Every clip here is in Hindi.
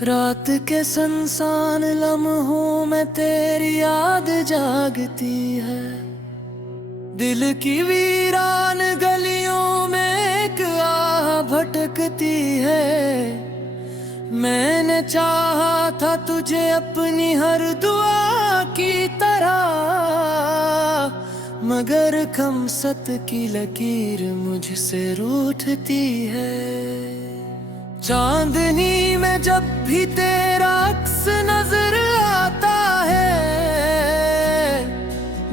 रात के सुनसान लम्हों में तेरी याद जागती है। दिल की वीरान गलियों में एक आह भटकती है। मैंने चाहा था तुझे अपनी हर दुआ की तरह, मगर खमसत की लकीर मुझसे रूठती है। चांदनी में जब भी तेरा अक्स नजर आता है,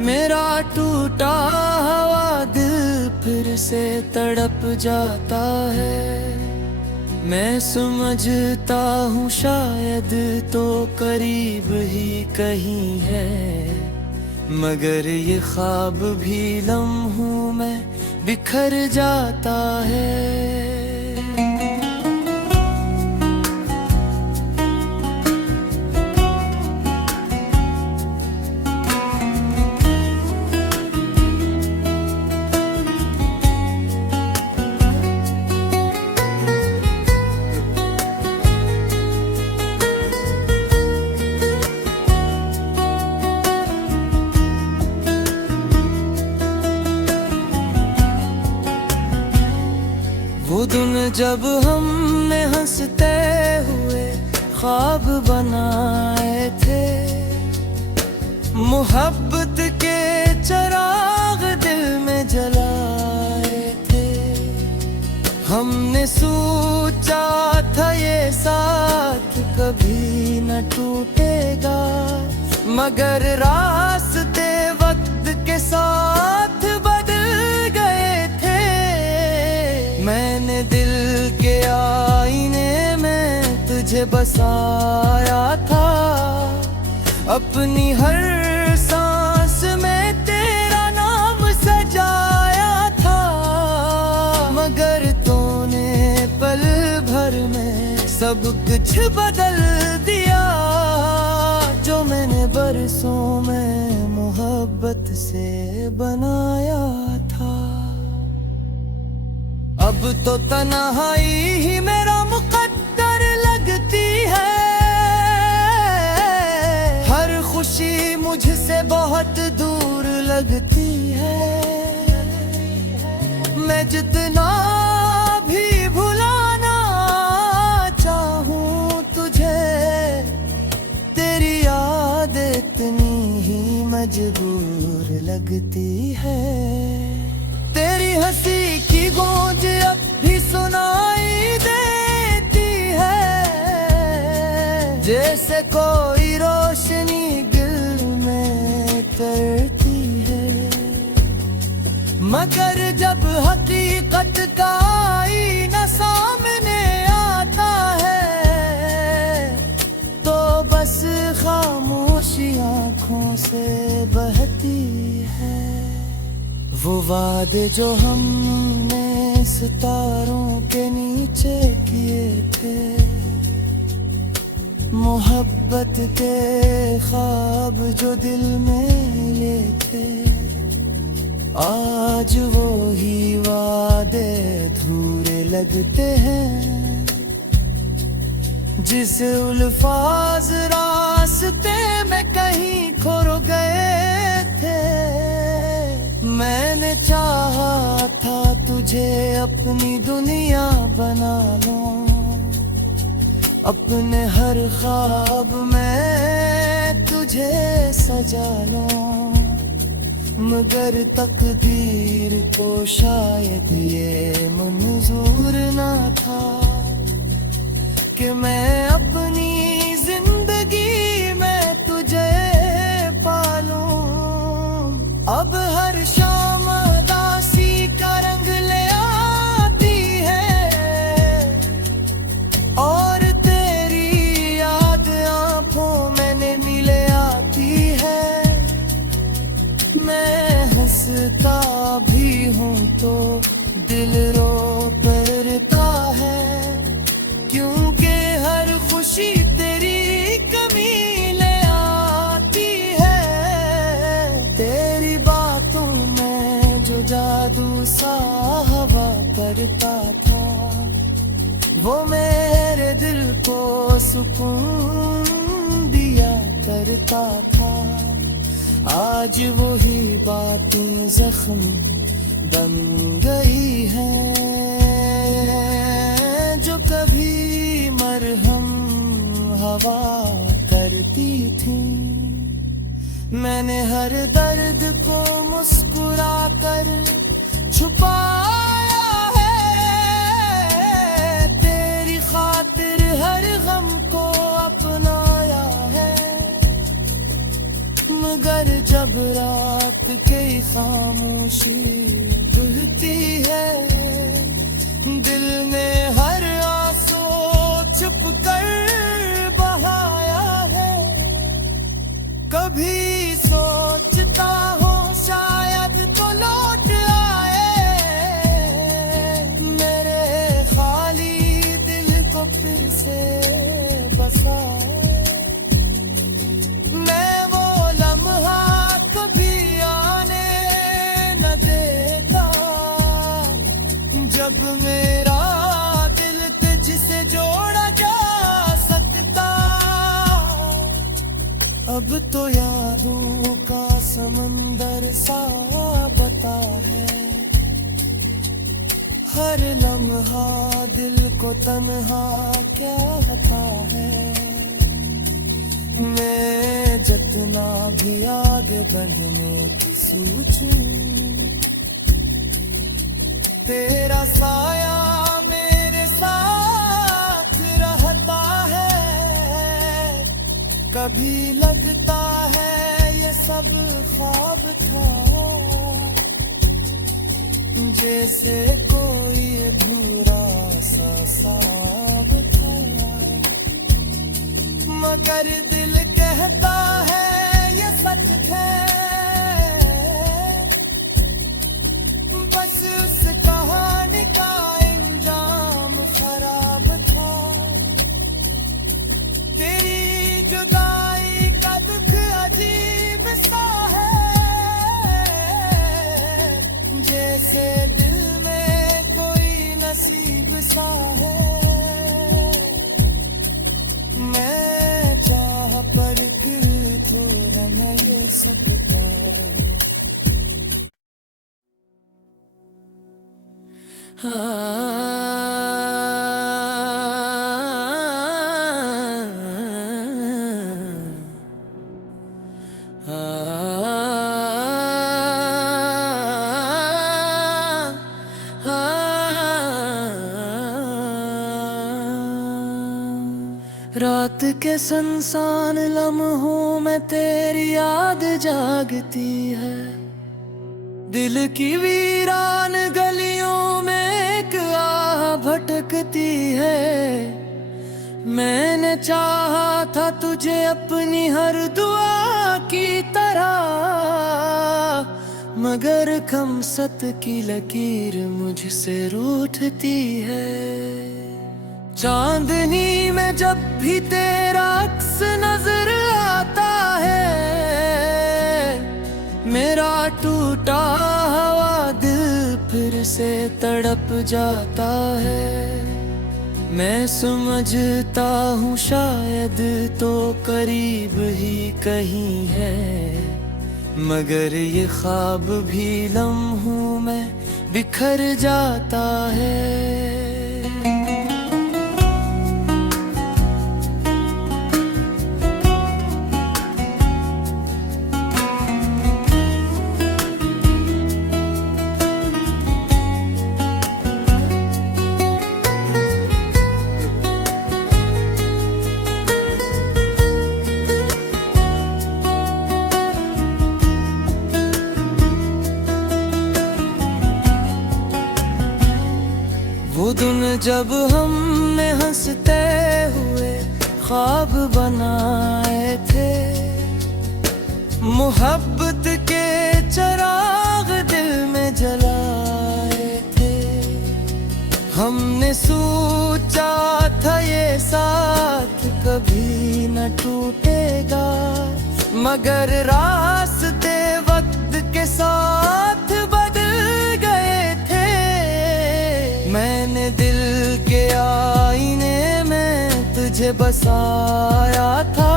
मेरा टूटा हुआ दिल फिर से तड़प जाता है। मैं समझता हूँ शायद तो करीब ही कहीं है, मगर ये ख्वाब भी लम्हों में बिखर जाता है। वो दिन जब हमने हंसते हुए ख्वाब बनाए थे, मोहब्बत के चराग दिल में जलाए थे। हमने सोचा था ये साथ कभी न टूटेगा, मगर रास्ते वक्त के साथ बदल गए थे। मैंने दिल के आईने में तुझे बसाया था, अपनी हर सांस में तेरा नाम सजाया था। मगर तूने पल भर में सब कुछ बदल दिया, जो मैंने बरसों में मोहब्बत से बनाया था। अब तो तन्हाई ही मेरा मुकद्दर लगती है। हर खुशी मुझसे बहुत दूर लगती है। मैं जितना भी भुलाना चाहूं तुझे, तेरी याद इतनी ही मजबूर लगती है। तेरी हंसी की गूंज अब भी सुनाई देती है, जैसे कोई रोशनी दिल में करती है। मगर जब हकीकत का आईना सामने आता है, तो बस खामोशी आँखों से बहती है। वो वादे जो हमने सितारों के नीचे किए थे, मोहब्बत के ख्वाब जो दिल में लिए थे, आज वो ही वादे अधूरे लगते हैं। जिस उल्फाज रास्ते में कहीं खो गए थे, मैंने चाहा था तुझे अपनी दुनिया बना लूं, अपने हर ख्वाब में तुझे सजा लूं। मगर तकदीर को शायद ये मंजूर ना था कि मैं अपनी जिंदगी में तुझे पालूं। अब हर शाम उदासी का रंग ले आती है, और तेरी याद आंखों में मिले आती है। मैं हंसता भी हूँ तो दिल रो जादू सा हवा करता था, वो मेरे दिल को सुकून दिया करता था। आज वही बातें जख्म बन गई हैं, जो कभी मरहम हवा करती थी। मैंने हर दर्द को मुस्कुरा कर छुपाया है, तेरी खातिर हर गम को अपनाया है। मगर जब रात की खामोशी बहती है, दिल ने हर आंसू चुप कर बहाया है। कभी सोचता हूँ शायद तो लौट आए, मेरे खाली दिल को फिर से बसाए। मैं वो लम्हा कभी आने न देता, जब मेरा दिल तुझसे जोड़ा जा सकता। अब तो यादों का समंदर सा बता है, हर लम्हा दिल को तन्हा कहता है। मैं जितना भी आगे बढ़ने की सोचूं, तेरा साया मेरे साथ रहता है। कभी लगता है ये सब ख्वाब था, जैसे कोई अधूरा सा ख्वाब था। मगर दिल कहता है ये सच है, बस उस कहानी का इंजाम खराब था। तेरी जुदाई का दुख अजीब सा है, जैसे दिल में कोई नसीब सा है। मैं चाह पर तो रह नहीं सकता। रात के सुनसान लम्हों में तेरी याद जागती है, दिल की वीरान गलियों में एक आह भटकती है। मैंने चाहा था तुझे अपनी हर दुआ की तरह, मगर खमसत की लकीर मुझसे रूठती है। चांदनी में जब भी तेरा अक्स नजर आता है, मेरा टूटा हुआ दिल फिर से तड़प जाता है। मैं समझता हूँ शायद तो करीब ही कहीं है, मगर ये ख्वाब भी लम्हों में बिखर जाता है। वो दिन जब हमने हंसते हुए ख्वाब बनाए थे, मोहब्बत के चराग दिल में जलाए थे। हमने सोचा था ये साथ कभी न टूटेगा, मगर रास्ते वक्त के साथ बदल गए। तुझे बसाया था,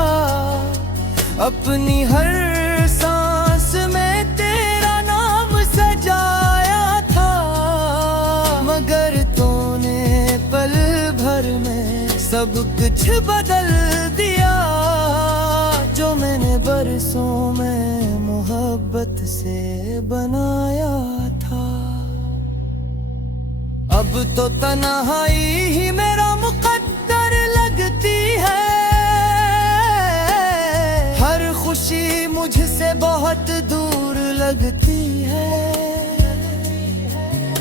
अपनी हर सांस में तेरा नाम सजाया था। मगर तूने पल भर में सब कुछ बदल दिया, जो मैंने बरसों में मोहब्बत से बनाया था। अब तो तन्हाई ही मेरा मुकद्दर लगती है, हर खुशी मुझसे बहुत दूर लगती है।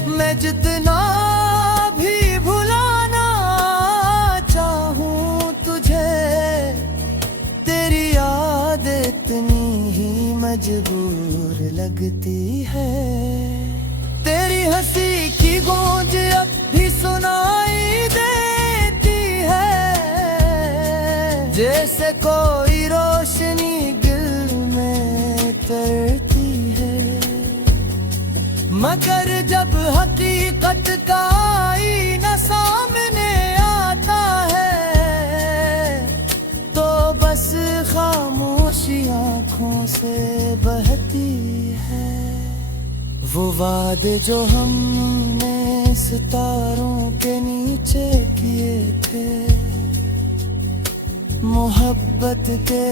मैं जितना भी भुलाना चाहूं तुझे, तेरी याद इतनी ही मजबूर लगती है। तेरी हंसी की गूंज अब भी सुनाई देती है, जैसे कोई रोशनी दिल में करती है। मगर जब हकीकत का आईना सामने आता है, तो बस खामोशी आंखों से बहती है। वो वादे जो हमने सितारों के नीचे किए थे, मोहब्बत के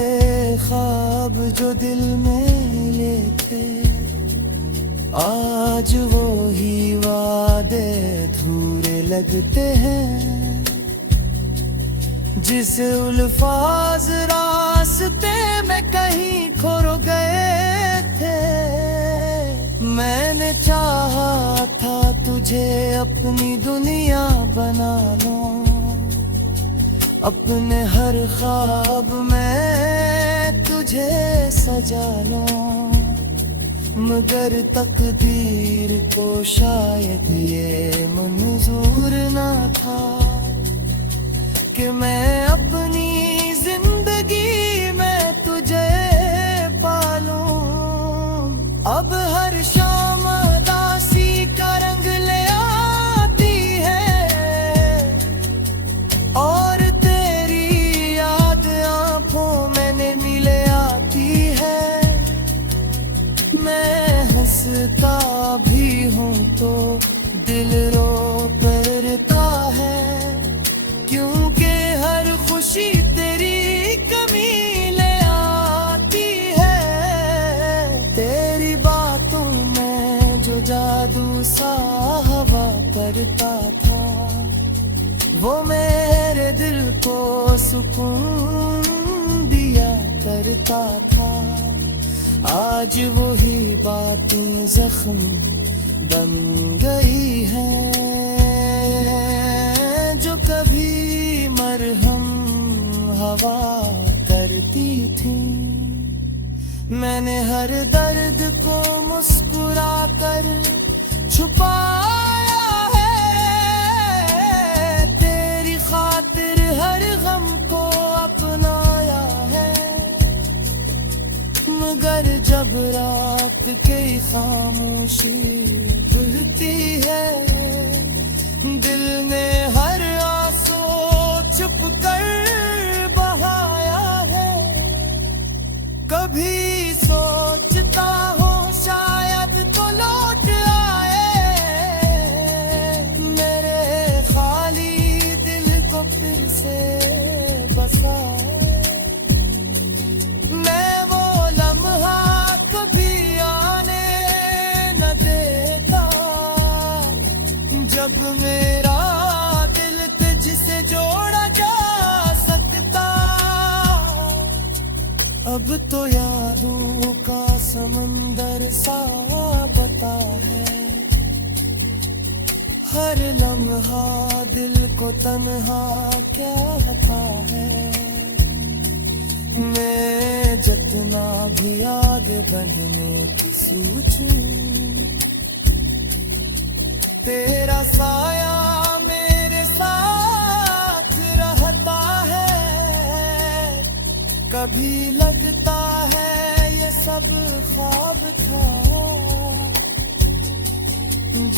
ख्वाब जो दिल में मिले थे, आज वो ही वादे अधूरे लगते हैं। जिस उल्फाज रास्ते में कहीं खो गए थे, मैंने चाहा था तुझे अपनी दुनिया बना लूं, अपने हर ख्वाब में तुझे सजा लूं। मगर तकदीर को शायद ये मंजूर ना था कि मैं अपनी जिंदगी में तुझे पालूं। अब हर शाम उदासी का रंग ले आती है, और तेरी याद आंखों में मिले आती है। मैं हंसता भी हूँ तो दिल रो पड़ता है, क्योंकि हर खुशी तेरी कमी ले आती है। तेरी बातों में जो जादू सा हवा करता था, वो मेरे दिल को सुकून दिया करता था। आज वही बातें जख्म बन गई हैं, जो कभी मरहम हवा करती थी। मैंने हर दर्द को मुस्कुरा कर छुपाया है, तेरी खातिर हर गम को अपनाया है। मगर जब रात की खामोशी बहती है, दिल ने हर आंसू चुप कर बहाया है। कभी सोचता हूँ शायद तो लौट आए, मेरे खाली दिल को फिर से बसाए। मैं वो लम्हा कभी आने न देता, जब मेरा दिल तुझसे जोड़ा जा सकता। अब तो यादों का समंदर सा बता है, हर लम्हा दिल को तन्हा कहता है। मैं जितना भी आगे बढ़ने की सोचूं, तेरा साया मेरे साथ रहता है। कभी लगता है ये सब ख्वाब था,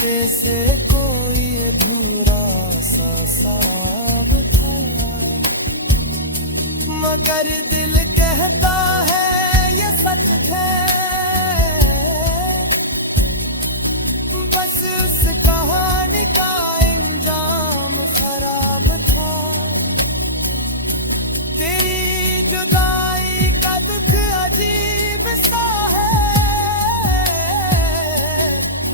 जैसे कोई अधूरा सा ख्वाब था। मगर दिल कहता है ये सच है, बस उस कहानी का इंजाम खराब था। तेरी जुदाई का दुख अजीब सा है,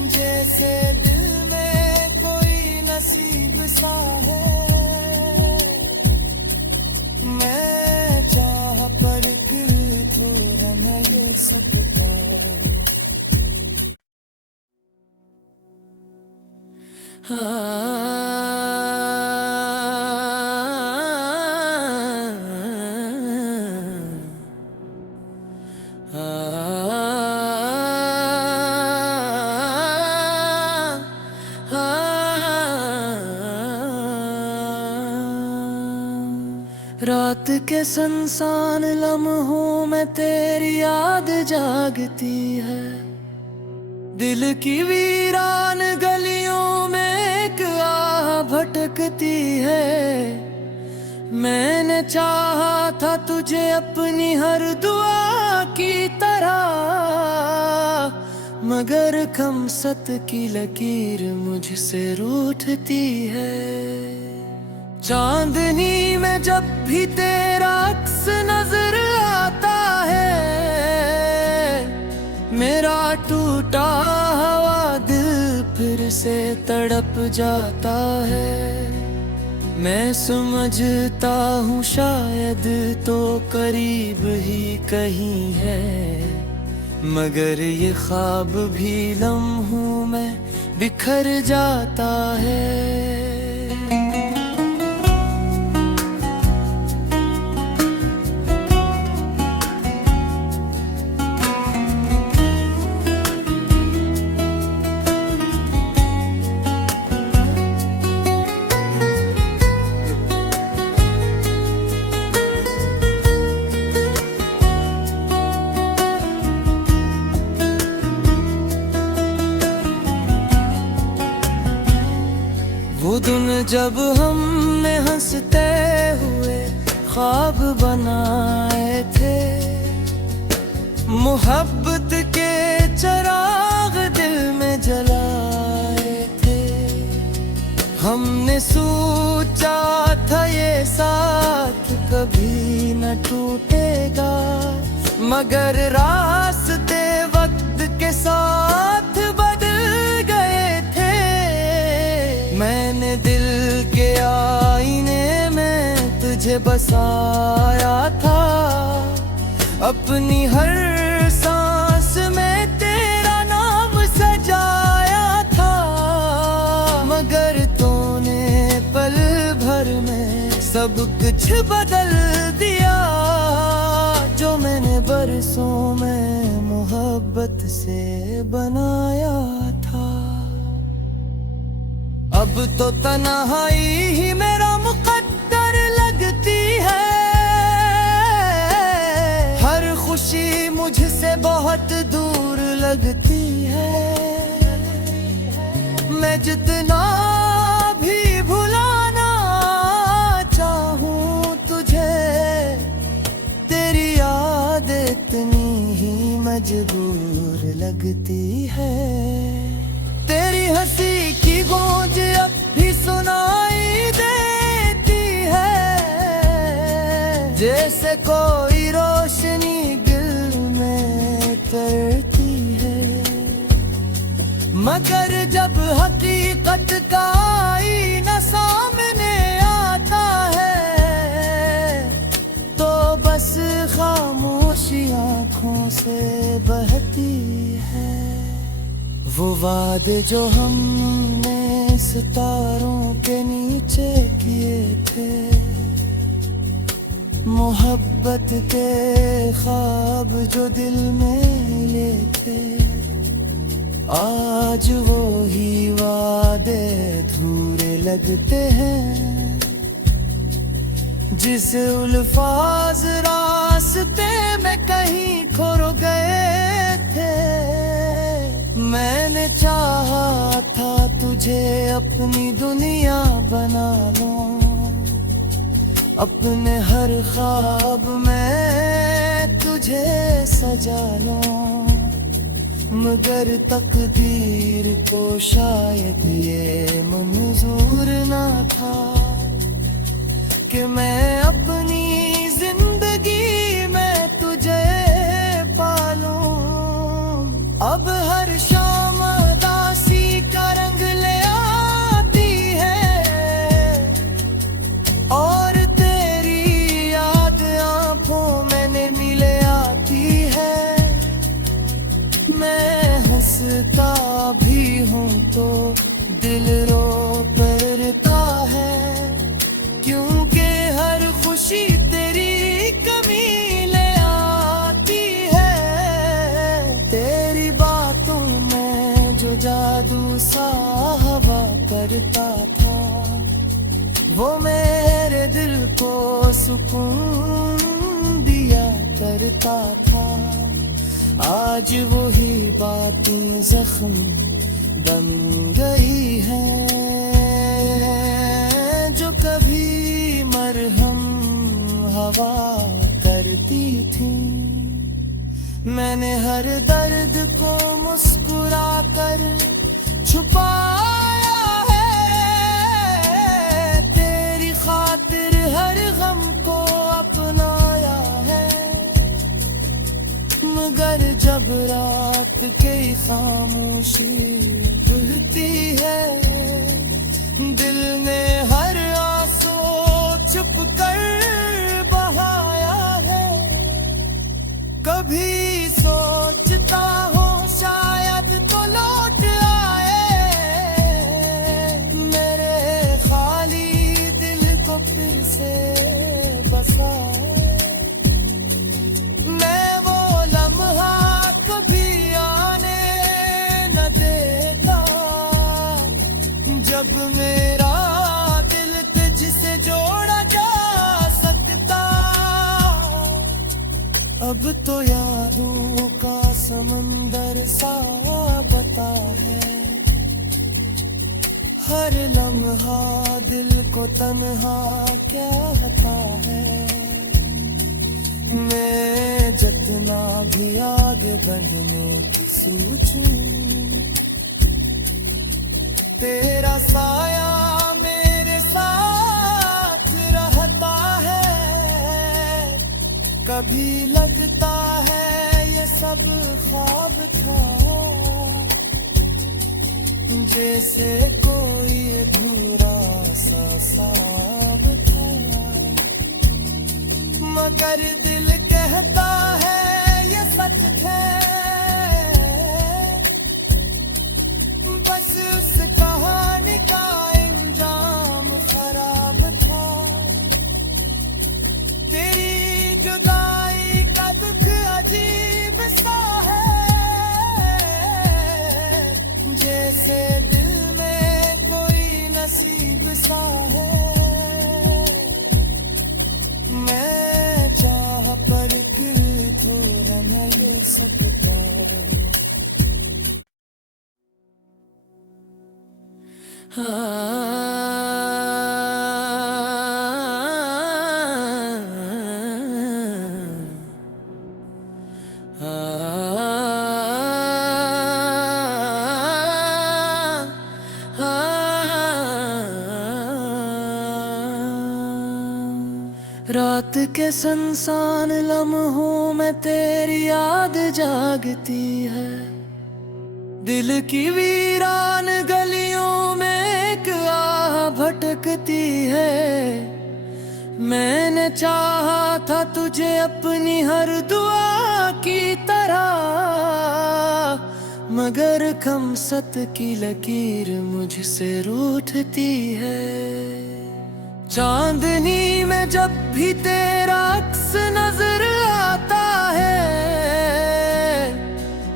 जैसे दिल में कोई नसीब सा है। मैं चाह पर दिल तो रह नहीं सकता। रात के सुनसान लम्हों में तेरी याद जागती है, दिल की वीरान गलियों में एक आह भटकती है। मैंने चाहा था तुझे अपनी हर दुआ की तरह, मगर खमसत की लकीर मुझसे रूठती है। चांदनी में जब भी तेरा अक्स नजर आता है, मेरा टूटा हुआ दिल फिर से तड़प जाता है। मैं समझता हूँ शायद तो करीब ही कहीं है, मगर ये ख्वाब भी लम्हों में बिखर जाता है। वो दिन जब हमने हंसते हुए ख्वाब बनाए थे, मोहब्बत के चिराग दिल में जलाए थे। हमने सोचा था ये साथ कभी न टूटेगा, मगर रास्ते वक्त के साथ बदल गए थे। मैंने दिल के आईने में तुझे बसाया था, अपनी हर सांस में तेरा नाम सजाया था। मगर तूने पल भर में सब कुछ बदल दिया, जो मैंने बरसों में मोहब्बत से बनाया था। अब तो तन्हाई ही मेरा मुकद्दर लगती है, हर खुशी मुझसे बहुत दूर लगती है। मैं जितना भी भुलाना चाहूं तुझे, तेरी याद इतनी ही मजबूर लगती है। तेरी हंसी की गूंज अब भी सुनाई देती है, जैसे कोई रोशनी दिल में करती है। मगर जब हकीकत का आईना सामने आता है, तो बस खामोशी आँखों से बहती है। वो वादे जो हमने सितारों के नीचे किए थे, मोहब्बत के ख्वाब जो दिल में ले थे, आज वो ही वादे अधूरे लगते हैं। जिस उल्फाज रास्ते में कहीं खो गए थे, मैंने चाहा था तुझे अपनी दुनिया बना लूं, अपने हर ख्वाब में तुझे सजा लूं, मगर तकदीर को शायद ये मंजूर ना था कि मैं अपनी जिंदगी में तुझे पालूं। अब हर शाम उदासी का रंग ले आती है और तेरी याद आंखों में मिले आती है। मैं हंसता भी हूँ तो दिल रो पड़ता है, क्योंकि हर खुशी तेरी कमी ले आती है। तेरी बातों में जो जादू सा हवा करता था, वो मेरे दिल को सुकून दिया करता था। आज वही बातें जख्म बन गई हैं जो कभी मरहम हवा करती थी। मैंने हर दर्द को मुस्कुरा कर छुपाया है, तेरी खातिर हर गम को अपनाया है। मगर जब रात की खामोशी बहती है, दिल ने हर आंसू चुप कर बहाया है। कभी सोचता हूँ शायद तो लौट आए, मेरे खाली दिल को फिर से बसाए। मैं वो लम्हा कभी आने न देता जब मेरा दिल तुझसे जोड़ा जा सकता। अब तो यादों का समंदर सा बता है, हर लम्हा दिल को तन्हा कहता है। मैं जितना भी आगे बढ़ने की सोचूं, तेरा साया मेरे साथ रहता है। कभी लगता है ये सब ख्वाब था, जैसे कोई अधूरा सा ख्वाब था। मगर दिल कहता है ये सच है, बस उस कहानी का अंजाम खराब था। तेरी जुदाई का दुख अजीब सा है, जैसे दिल में कोई नसीब सा है। मैं चाह पर दिल तो नहीं सकता। रात के सुनसान लम्हों में तेरी याद जागती है, दिल की वीरान गलियों में एक आह भटकती है। मैंने चाहा था तुझे अपनी हर दुआ की तरह, मगर खमसत की लकीर मुझसे रूठती है। चांदनी में जब भी तेरा अक्स नजर आता है,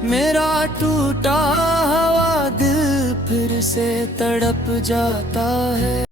मेरा टूटा हुआ दिल फिर से तड़प जाता है।